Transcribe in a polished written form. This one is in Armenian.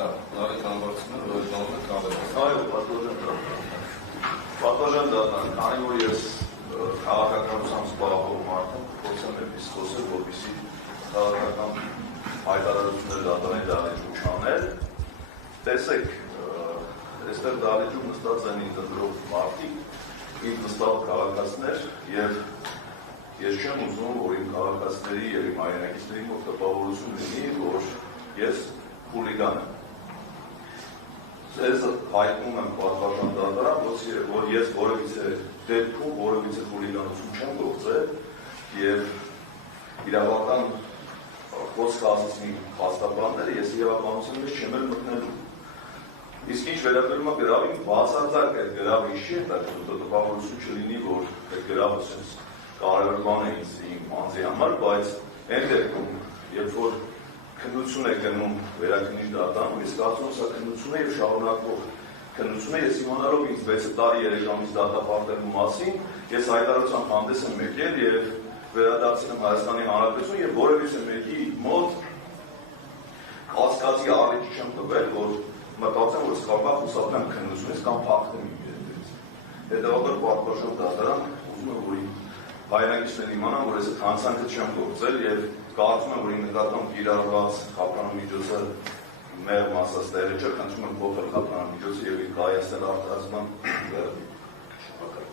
լավի կանգործությունը, որ դառնում է կավետը։ Այո, պատվաժան դառնան, քանի որ ես քաղաքականությամբ զբաղվող մարդ եմ, փորձեմ այդպես խոսել, որպեսզի քաղաքական հայտարարություններ դատարանի դահլիճում չանել։ Տեսեք, այստեղ դահլիճում նստած են ինձ ընտրող մարդիկ, ինձ նստած քաղաքացիներ, եւ ես չեմ ուզում, որ իմ քաղաքացիների եւ իմ հայրենակիցների մոտ տպավորություն լինի, որ ես խուլիգան եմ։ Ես հայտնում եմ պատվաժան դատարան, որ ես որևիցե դեպքում որևիցե խուլիգանություն չեմ գործել եւ իրավական խոսք ասացնի հաստատանները ես իրավականության մեջ չեմ էլ մտնելու։ Իսկ ինչ վերաբերում է գրավին, բացարձակ այդ գրավը ինչի է տպավորություն չլինի, որ այդ գրավը sense կարևոր բան է իմ անձի համար, բայց այն դեպքում, երբ որ քննություն է գնում վերաքննիչ դատարանում, ես կարծում եմ սա քննություն է եւ շարունակվող քննություն է, ես իմանալով ինձ 6 տարի 3 ամիս դատապարտելու մասին, ես հայտարարությամբ հանդես եմ եկել եւ վերադարձել եմ Հայաստանի Հանրապետություն եւ որևիցե մեկի մոտ կասկածի առիթ չեմ տվել, որ մտածեմ, որ սկսական խուսափեմ քննությունից կամ փախնեմ իմ դերից։ Հետևաբար պատվաժան դատարան ուզում եմ, որ իմ հայրենակիցներն իմանան, որ ես այդ հանցանքը չեմ գործել եւ կարծում եմ, որ իմ նկատմամբ կիրառված խափանամիջոցը մեղմ ասած տեղի չէ, խնդրում եմ փոխել խափանամիջոցը եւ իր կայացնել արտահայտման շփակը։